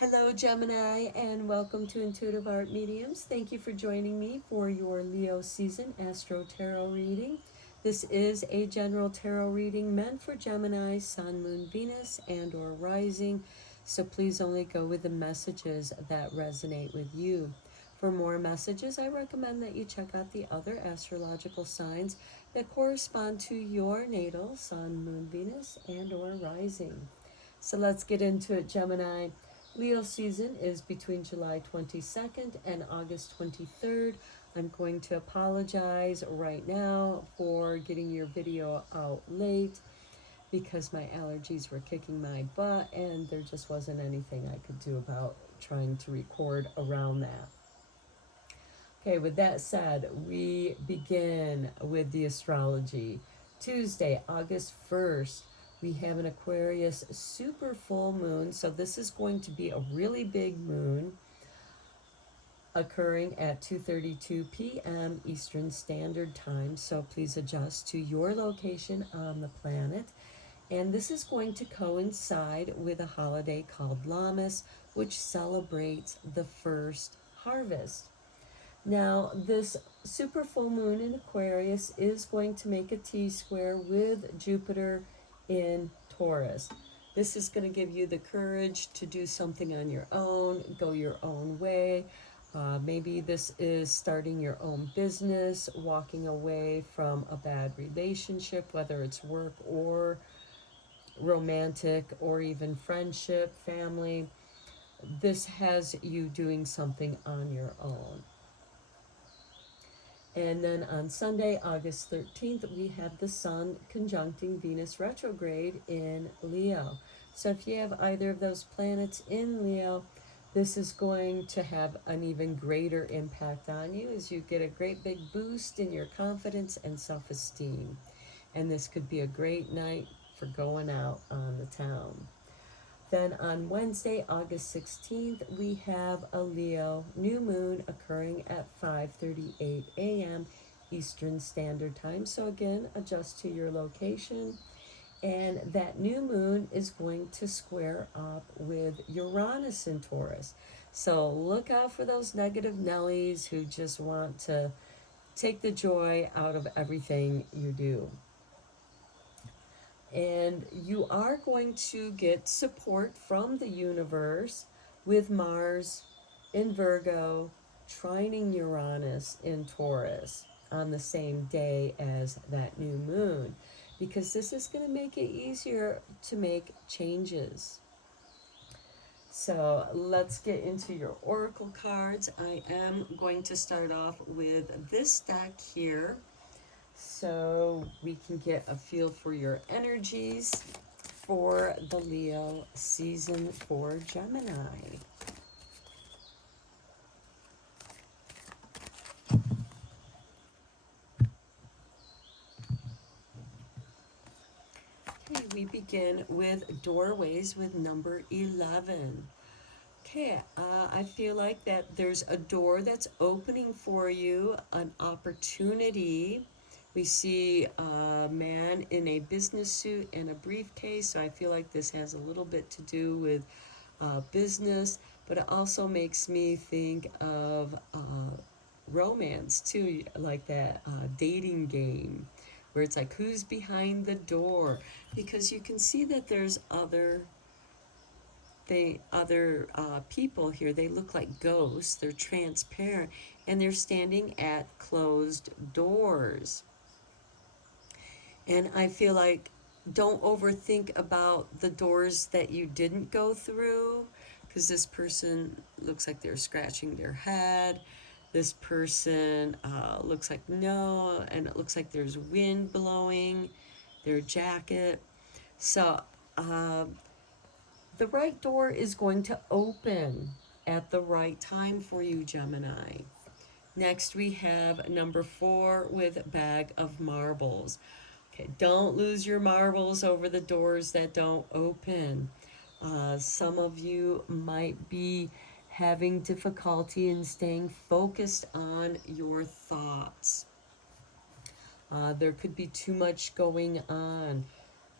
Hello, Gemini, and welcome to Intuitive Art Mediums. Thank you for joining me for your Leo season Astro-Tarot reading. This is a general tarot reading meant for Gemini, Sun, Moon, Venus, and or Rising, so please only go with the messages that resonate with you. For more messages, I recommend that you check out the other astrological signs that correspond to your natal Sun, Moon, Venus, and or Rising. So let's get into it, Gemini. Leo season is between July 22nd and August 23rd. I'm going to apologize right now for getting your video out late because my allergies were kicking my butt and there just wasn't anything I could do about trying to record around that. Okay, with that said, we begin with the astrology. Tuesday, August 1st, we have an Aquarius super full moon. So this is going to be a really big moon occurring at 2:32 p.m. Eastern Standard Time. So please adjust to your location on the planet. And this is going to coincide with a holiday called Lammas, which celebrates the first harvest. Now, this super full moon in Aquarius is going to make a T-square with Jupiter in Taurus. This is going to give you the courage to do something on your own, go your own way. Maybe this is starting your own business, walking away from a bad relationship, whether it's work or romantic or even friendship, family. This has you doing something on your own. And then on Sunday, August 13th, we have the Sun conjuncting Venus retrograde in Leo. So if you have either of those planets in Leo, this is going to have an even greater impact on you as you get a great big boost in your confidence and self-esteem. And this could be a great night for going out on the town. Then on Wednesday, August 16th, we have a Leo new moon occurring at 5:38 a.m. Eastern Standard Time. So again, adjust to your location. And that new moon is going to square up with Uranus in Taurus. So look out for those negative Nellies who just want to take the joy out of everything you do. And you are going to get support from the universe with Mars in Virgo trining Uranus in Taurus on the same day as that new moon, because this is going to make it easier to make changes. So let's get into your oracle cards. I am going to start off with this deck here, so we can get a feel for your energies for the Leo season for Gemini. Okay, we begin with doorways with number 11. Okay, I feel like that there's a door that's opening for you, an opportunity. We see a man in a business suit and a briefcase, so I feel like this has a little bit to do with business, but it also makes me think of romance too, like that dating game where it's like, who's behind the door? Because you can see that there's other people here. They look like ghosts. They're transparent and they're standing at closed doors. And I feel like don't overthink about the doors that you didn't go through, because this person looks like they're scratching their head. This person looks like no, and it looks like there's wind blowing their jacket. So the right door is going to open at the right time for you, Gemini. Next, we have number 4 with bag of marbles. Okay, don't lose your marbles over the doors that don't open. Some of you might be having difficulty in staying focused on your thoughts. There could be too much going on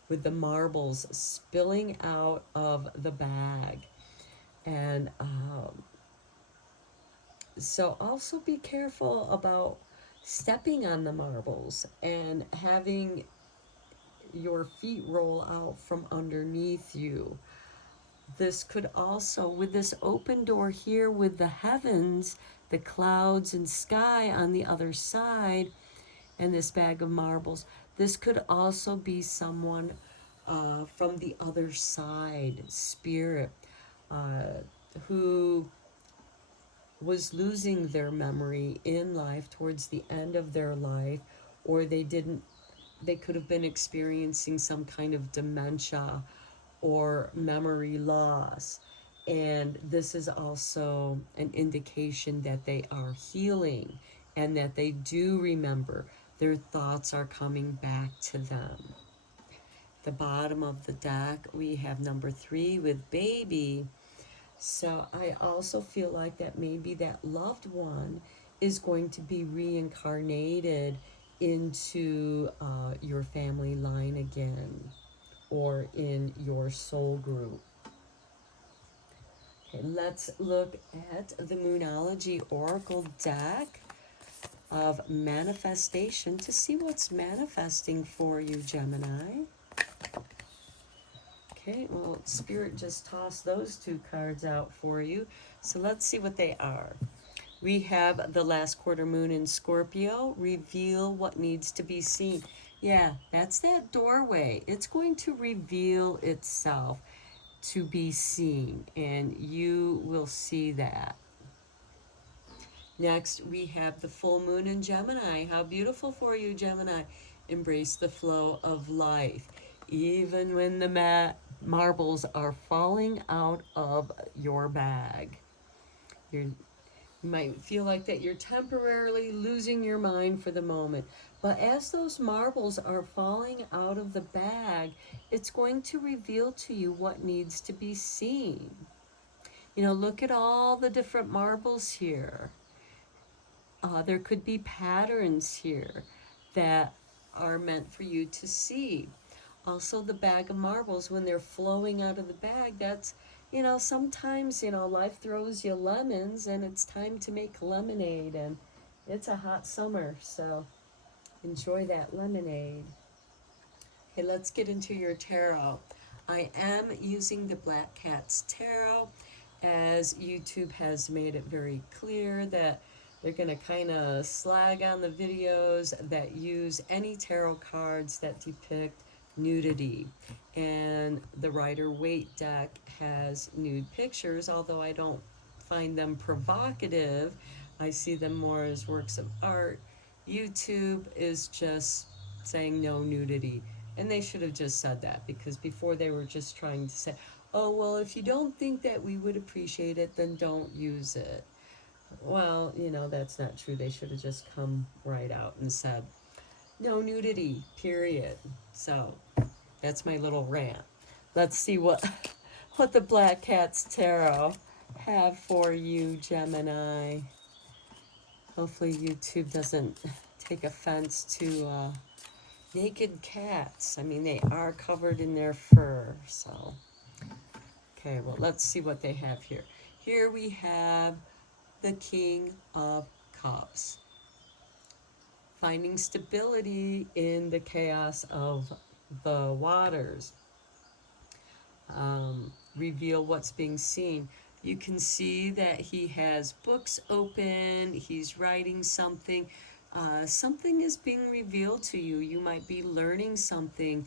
with the marbles spilling out of the bag. And so also be careful about stepping on the marbles and having your feet roll out from underneath you. This could also, with this open door here with the heavens, the clouds and sky on the other side, and this bag of marbles, this could also be someone from the other side, spirit, who was losing their memory in life towards the end of their life, or they could have been experiencing some kind of dementia or memory loss. And this is also an indication that they are healing and that they do remember. Their thoughts are coming back to them. The bottom of the deck, we have number 3 with baby. So I also feel like that maybe that loved one is going to be reincarnated into your family line again, or in your soul group. Okay, let's look at the Moonology Oracle deck of manifestation to see what's manifesting for you, Gemini. Okay, well, Spirit just tossed those 2 cards out for you. So let's see what they are. We have the last quarter moon in Scorpio. Reveal what needs to be seen. Yeah, that's that doorway. It's going to reveal itself to be seen, and you will see that. Next, we have the full moon in Gemini. How beautiful for you, Gemini. Embrace the flow of life. Even when the marbles are falling out of your bag. You might feel like that you're temporarily losing your mind for the moment. But as those marbles are falling out of the bag, it's going to reveal to you what needs to be seen. You know, look at all the different marbles here. There could be patterns here that are meant for you to see. Also, the bag of marbles, when they're flowing out of the bag, that's, you know, sometimes, you know, life throws you lemons and it's time to make lemonade, and it's a hot summer, so enjoy that lemonade. Okay, let's get into your tarot. I am using the Black Cat's Tarot, as YouTube has made it very clear that they're going to kind of slag on the videos that use any tarot cards that depict nudity. And the Rider-Waite deck has nude pictures, although I don't find them provocative. I see them more as works of art. YouTube is just saying no nudity. And they should have just said that, because before they were just trying to say, oh, well, if you don't think that we would appreciate it, then don't use it. Well, you know, that's not true. They should have just come right out and said, no nudity, period. So that's my little rant. Let's see what the Black Cat's Tarot have for you, Gemini. Hopefully YouTube doesn't take offense to naked cats. I mean, they are covered in their fur, so. Okay, well, let's see what they have here. Here we have the King of Cups. Finding stability in the chaos of the waters. Reveal what's being seen. You can see that he has books open. He's writing something. Something is being revealed to you. You might be learning something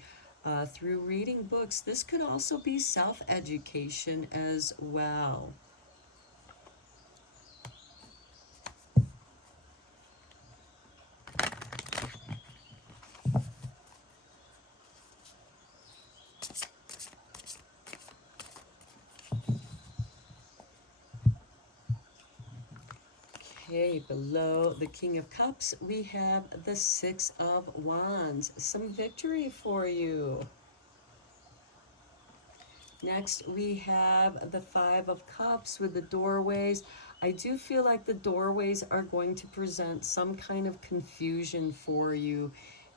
through reading books. This could also be self-education as well. Okay, below the King of Cups, we have the Six of Wands. Some victory for you. Next, we have the Five of Cups with the doorways. I do feel like the doorways are going to present some kind of confusion for you,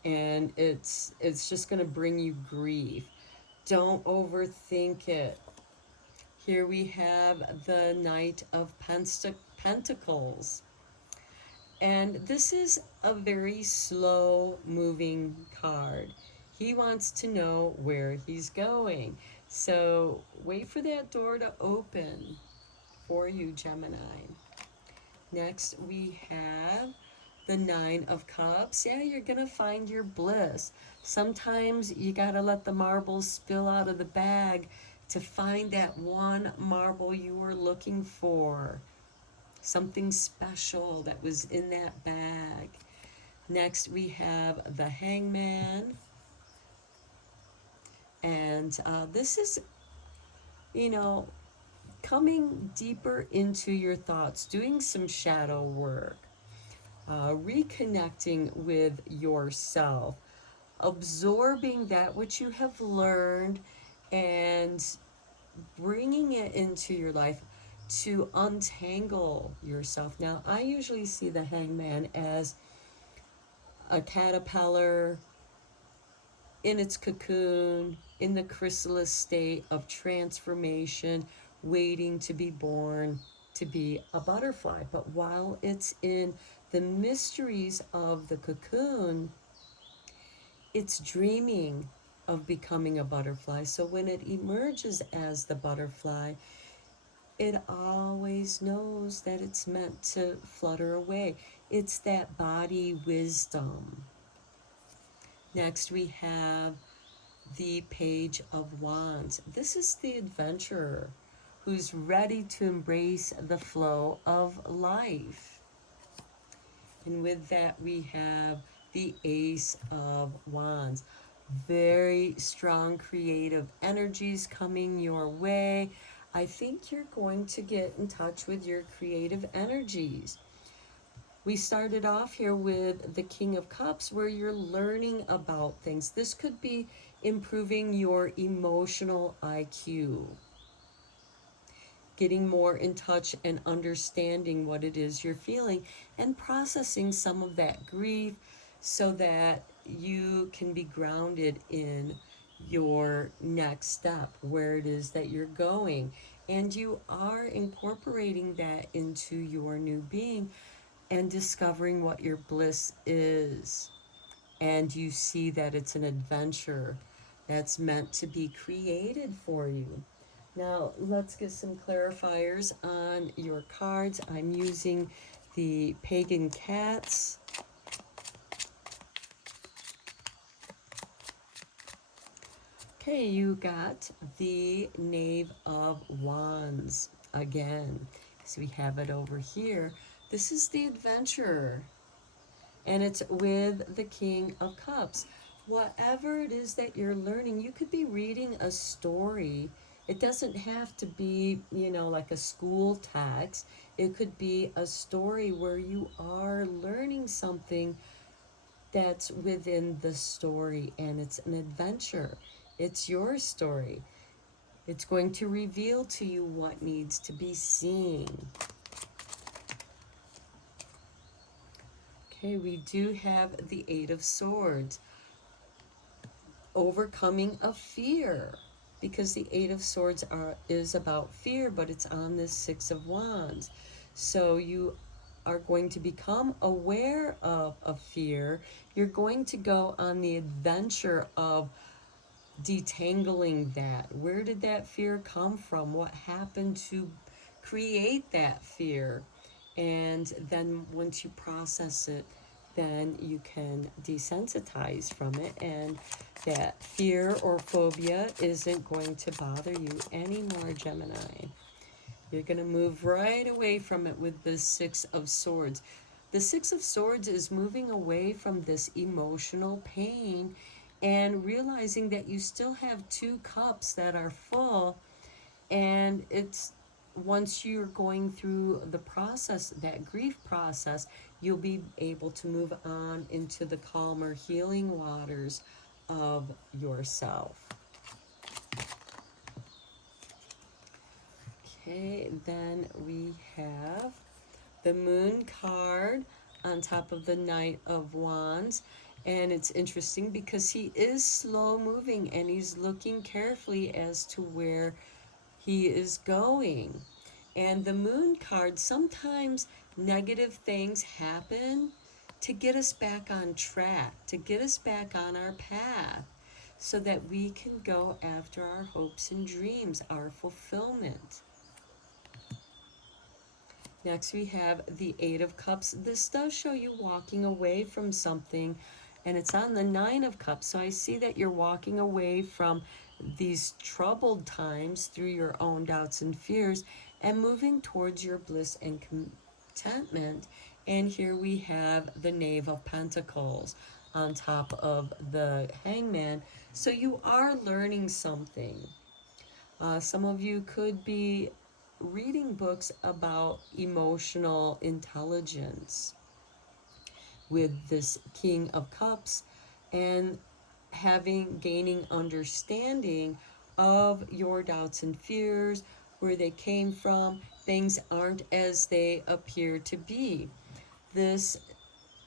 and it's just going to bring you grief. Don't overthink it. Here we have the Knight of Pentacles. And this is a very slow moving card. He wants to know where he's going. So wait for that door to open for you, Gemini. Next we have the Nine of Cups. Yeah, you're gonna find your bliss. Sometimes you gotta let the marbles spill out of the bag to find that one marble you were looking for. Something special that was in that bag. Next we have the Hangman. And this is, you know, coming deeper into your thoughts, doing some shadow work, reconnecting with yourself, absorbing that which you have learned and bringing it into your life to untangle yourself. Now, I usually see the Hangman as a caterpillar in its cocoon, in the chrysalis state of transformation, waiting to be born, to be a butterfly. But while it's in the mysteries of the cocoon, it's dreaming of becoming a butterfly. So when it emerges as the butterfly, it always knows that it's meant to flutter away. It's that body wisdom. Next we have the Page of Wands. This is the adventurer who's ready to embrace the flow of life. And with that we have the Ace of Wands. Very strong creative energies coming your way. I think you're going to get in touch with your creative energies. We started off here with the King of Cups, where you're learning about things. This could be improving your emotional IQ, getting more in touch and understanding what it is you're feeling and processing some of that grief so that you can be grounded in your next step, where it is that you're going. And you are incorporating that into your new being and discovering what your bliss is. And you see that it's an adventure that's meant to be created for you. Now, let's get some clarifiers on your cards. I'm using the Pagan Cats. Okay, you got the Knave of Wands again. So we have it over here. This is the adventurer, and it's with the King of Cups. Whatever it is that you're learning, you could be reading a story. It doesn't have to be, you know, like a school text. It could be a story where you are learning something that's within the story, and it's an adventure. It's your story. It's going to reveal to you what needs to be seen. Okay, we do have the Eight of Swords. Overcoming a fear, because the Eight of Swords is about fear, but it's on this Six of Wands. So you are going to become aware of a fear. You're going to go on the adventure of detangling that. Where did that fear come from? What happened to create that fear? And then once you process it, then you can desensitize from it, and that fear or phobia isn't going to bother you anymore, Gemini. You're going to move right away from it with the Six of Swords. The Six of Swords is moving away from this emotional pain and realizing that you still have two cups that are full, and it's once you're going through the process, that grief process, you'll be able to move on into the calmer healing waters of yourself. Okay, then we have the Moon card on top of the Knight of Wands. And it's interesting because he is slow moving and he's looking carefully as to where he is going. And the Moon card, sometimes negative things happen to get us back on track, to get us back on our path, so that we can go after our hopes and dreams, our fulfillment. Next we have the Eight of Cups. This does show you walking away from something, and it's on the Nine of Cups. So I see that you're walking away from these troubled times through your own doubts and fears and moving towards your bliss and contentment. And here we have the Knave of Pentacles on top of the Hangman. So you are learning something. Some of you could be reading books about emotional intelligence with this King of Cups, and gaining understanding of your doubts and fears, where they came from. Things aren't as they appear to be. This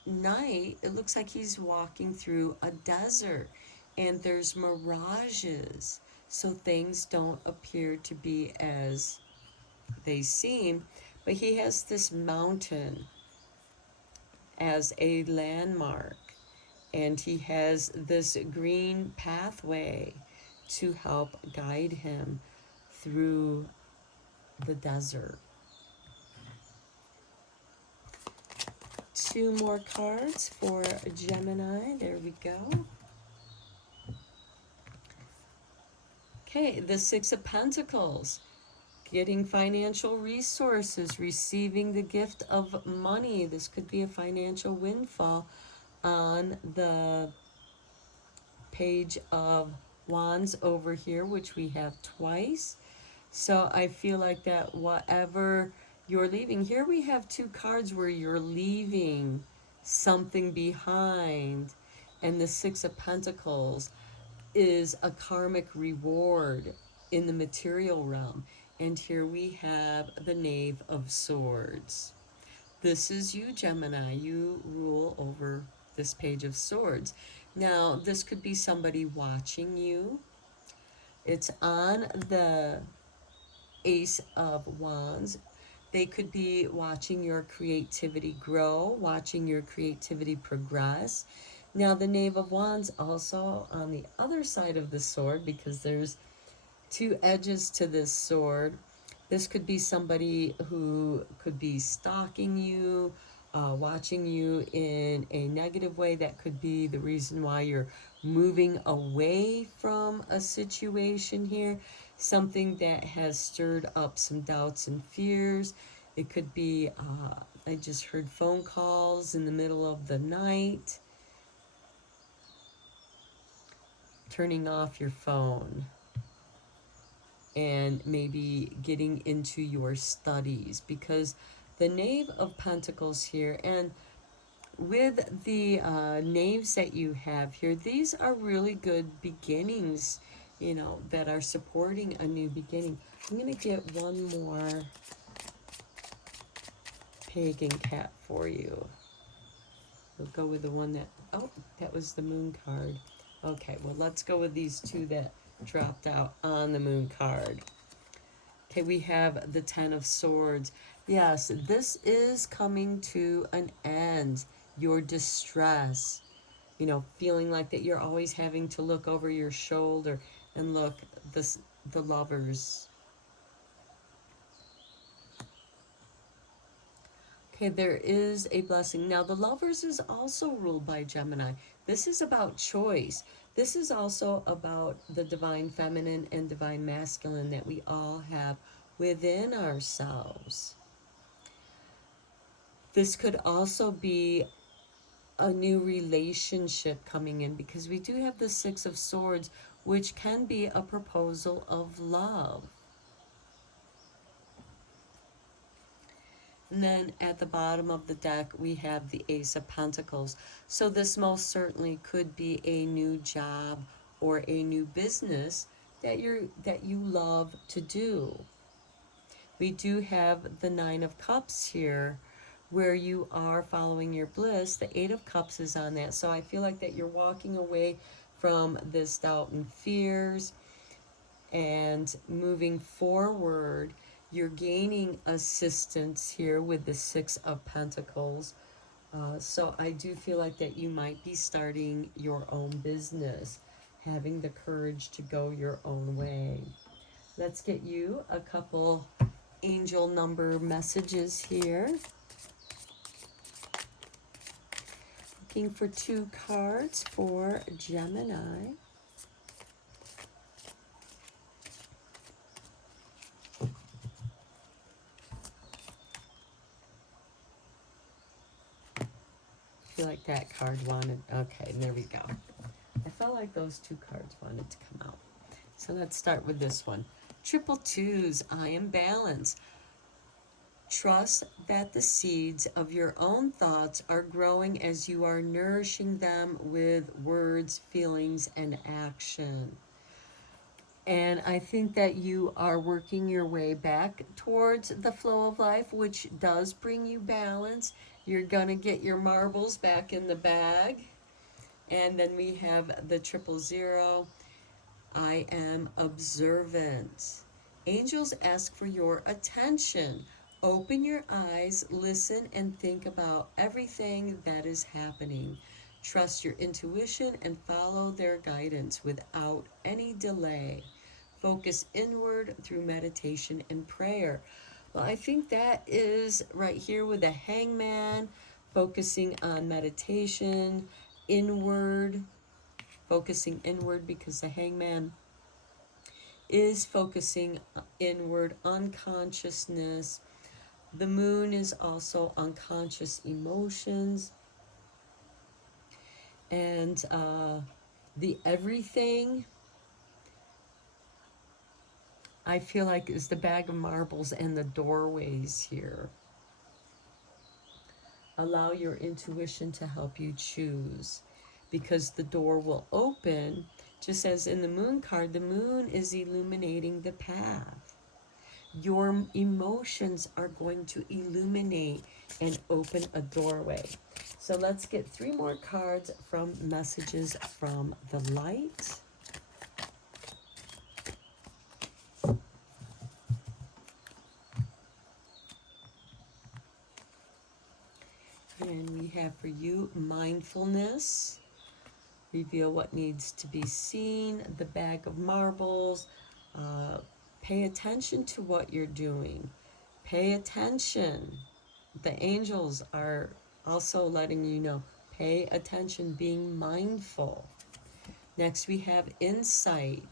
Knight, it looks like he's walking through a desert and there's mirages, so things don't appear to be as they seem. But he has this mountain as a landmark, and he has this green pathway to help guide him through the desert. Two more cards for Gemini. There we go. Okay, the Six of Pentacles. Getting financial resources, receiving the gift of money. This could be a financial windfall on the Page of Wands over here, which we have twice. So I feel like that whatever you're leaving, here we have two cards where you're leaving something behind, and the Six of Pentacles is a karmic reward in the material realm. And here we have the Knave of Swords. This is you, Gemini. You rule over this Page of Swords. Now, this could be somebody watching you. It's on the Ace of Wands. They could be watching your creativity grow, watching your creativity progress. Now, the Knave of Wands also on the other side of the sword, because there's two edges to this sword. This could be somebody who could be stalking you, watching you in a negative way. That could be the reason why you're moving away from a situation here. Something that has stirred up some doubts and fears. It could be, I just heard phone calls in the middle of the night. Turning off your phone and maybe getting into your studies, because the Knave of Pentacles here, and with the knaves that you have here, these are really good beginnings, you know, that are supporting a new beginning. I'm going to get one more pagan cat for you. We'll go with the one that, oh, that was the Moon card. Okay, well, let's go with these two that dropped out on the Moon card. Okay, we have the Ten of Swords. Yes, this is coming to an end. Your distress, you know, feeling like that you're always having to look over your shoulder and look, the Lovers. Okay, there is a blessing. Now, the Lovers is also ruled by Gemini. This is about choice. This is also about the divine feminine and divine masculine that we all have within ourselves. This could also be a new relationship coming in, because we do have the Six of Swords, which can be a proposal of love. And then at the bottom of the deck, we have the Ace of Pentacles. So this most certainly could be a new job or a new business that you love to do. We do have the Nine of Cups here, where you are following your bliss. The Eight of Cups is on that. So I feel like that you're walking away from this doubt and fears. And moving forward, you're gaining assistance here with the Six of Pentacles. So I do feel like that you might be starting your own business, having the courage to go your own way. Let's get you a couple angel number messages here. Looking for 2 cards for Gemini. I feel like that card wanted, okay, there we go. I felt like those 2 cards wanted to come out. So let's start with this one. Triple twos, I am balanced. Trust that the seeds of your own thoughts are growing as you are nourishing them with words, feelings, and action. And I think that you are working your way back towards the flow of life, which does bring you balance. You're going to get your marbles back in the bag. And then we have the 000. I am observant. Angels ask for your attention. Open your eyes, listen, and think about everything that is happening. Trust your intuition and follow their guidance without any delay. Focus inward through meditation and prayer. Well, I think that is right here with the Hangman, focusing on meditation, inward, focusing inward, because the Hangman is focusing inward, unconsciousness. The Moon is also unconscious emotions. And the everything, I feel like, is the bag of marbles and the doorways here. Allow your intuition to help you choose, because the door will open. Just as in the Moon card, the Moon is illuminating the path. Your emotions are going to illuminate and open a doorway. So let's get 3 more cards from messages from the light. And we have for you mindfulness. Reveal what needs to be seen. The bag of marbles. Pay attention to what you're doing. Pay attention. The angels are also letting you know, pay attention, being mindful. Next we have insight.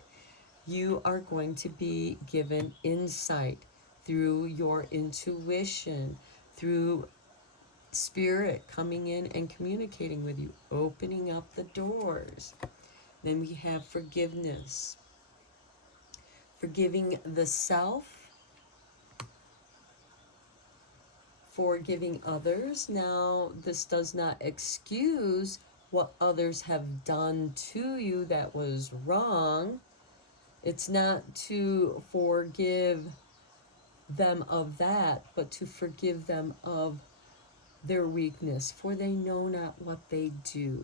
You are going to be given insight through your intuition, through spirit coming in and communicating with you, opening up the doors. Then we have forgiveness. Forgiving the self, forgiving others. Now, this does not excuse what others have done to you that was wrong. It's not to forgive them of that, but to forgive them of their weakness, for they know not what they do.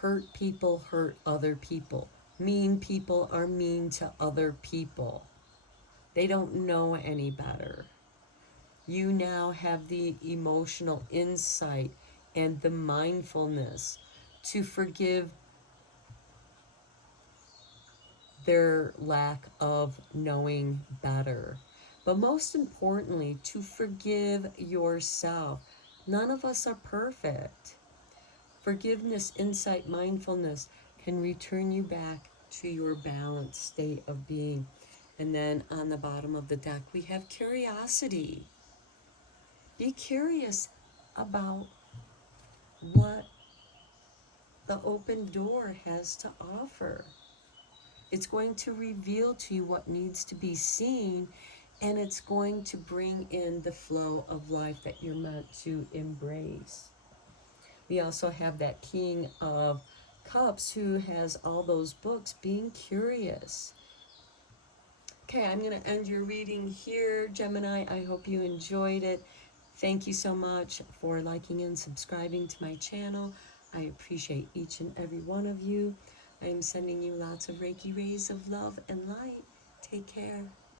Hurt people hurt other people. Mean people are mean to other people. They don't know any better. You now have the emotional insight and the mindfulness to forgive their lack of knowing better. But most importantly, to forgive yourself. None of us are perfect. Forgiveness, insight, mindfulness can return you back to your balanced state of being. And then on the bottom of the deck, we have curiosity. Be curious about what the open door has to offer. It's going to reveal to you what needs to be seen, and it's going to bring in the flow of life that you're meant to embrace. We also have that King of Cups who has all those books, being curious. Okay, I'm going to end your reading here, Gemini. I hope you enjoyed it. Thank you so much for liking and subscribing to my channel. I appreciate each and every one of you. I am sending you lots of Reiki rays of love and light. Take care.